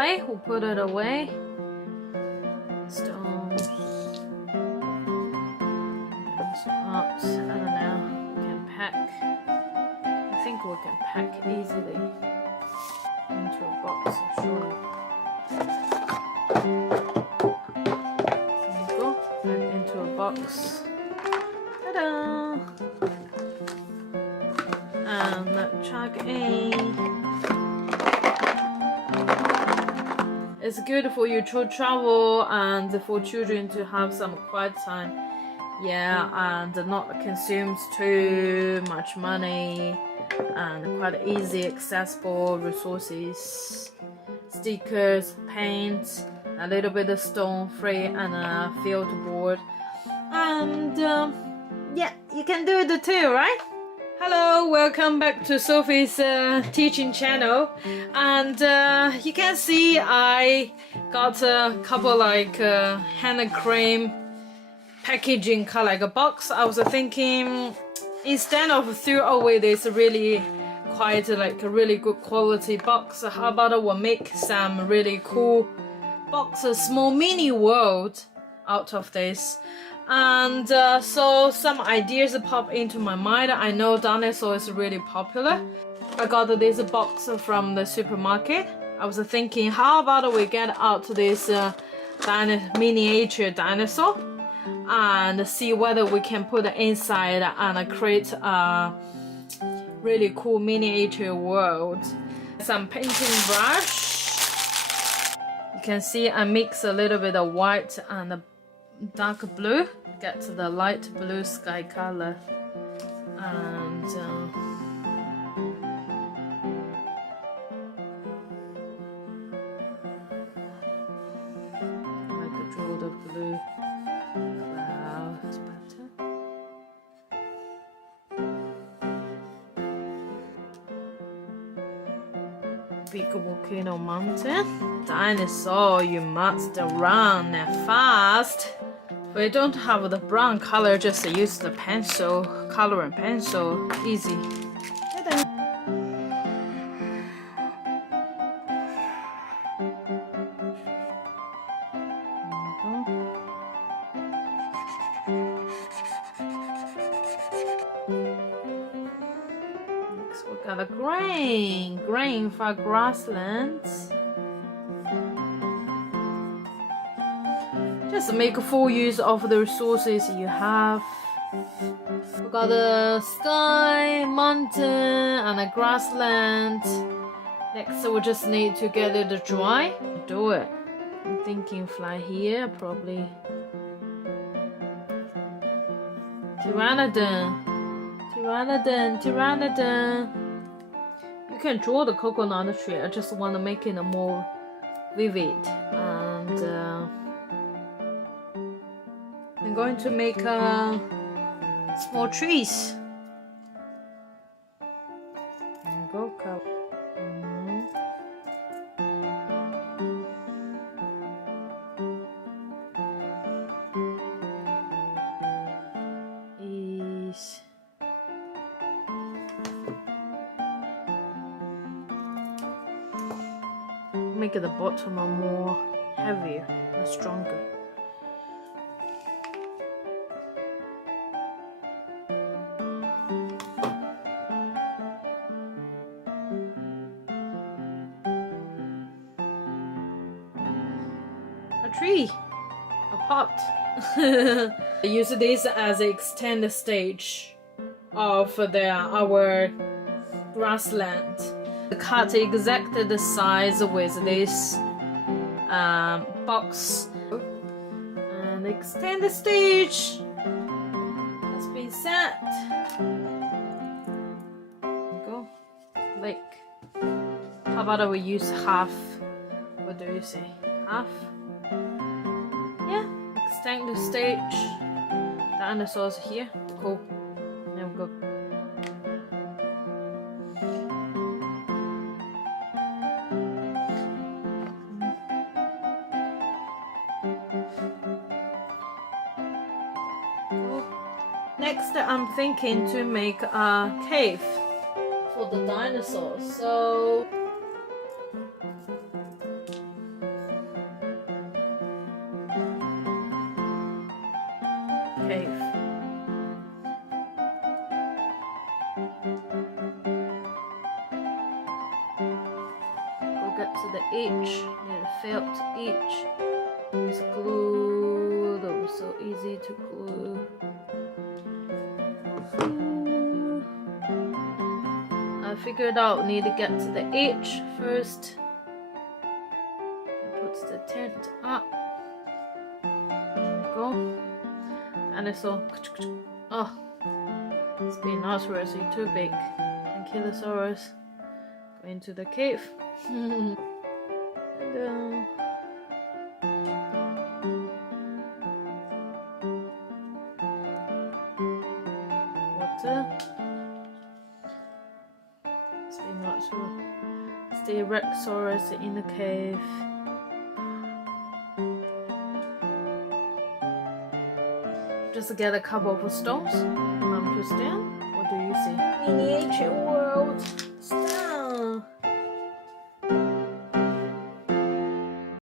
away. We'll put it away. Stones. Ups. I don't know. We can pack. I think we can pack easily into a box. Sure. There you go. Back into a box. Ta-da! And let's chuck in. It's good for you to travel and for children to have some quiet time. Yeah, and not consumes too much money and quite easy accessible resources. Stickers, paint, a little bit of stone free and a field board. And yeah, you can do it too, right? Hello, welcome back to Sophie's teaching channel. And you can see I got a couple like hand cream packaging kind of like a box. I was thinking instead of throw away this really quite like a really good quality box, how about we'll make some really cool boxes, small mini world out of this. And so some ideas pop into my mind. I know dinosaur is really popular. I got this box from the supermarket. I was thinking, how about we get out this miniature dinosaur and see whether we can put it inside and create a really cool miniature world. Some painting brush. You can see I mix a little bit of white and dark blue, get to the light blue sky color, and I could draw the blue clouds better. Big volcano mountain. Dinosaur, you must run fast. We don't have the brown color, just use the pencil, color and pencil, easy. Next we got a grain for grasslands. Just make full use of the resources you have. We got the sky, mountain, and a grassland. Next, we just need to get it dry. Do it. I'm thinking fly here, probably. Pteranodon. You can draw the coconut tree. I just want to make it more vivid. And I'm going to make small trees. There you go, cup. Make the bottom more heavier and stronger. Tree, a pot. Use this as an extended stage of our grassland. Cut exactly the size with this box and extend the stage has been set. Go lake. How about we use half? What do you say? Half? Yeah, extend the stage. Dinosaurs here. Cool. There we go. Next, I'm thinking to make a cave for the dinosaurs. So cave. Go get to the H, near the felt H. Use glue, that was so easy to glue. I figured out need to get to the H first. It puts the tent up. There we go. And it's all, oh, Spinosaurus, you're too big. Ankylosaurus, go into the cave. And water. Spinosaurus, T-Rexaurus in the cave. Just get a couple of stones. To stand. What do you see? Miniature world.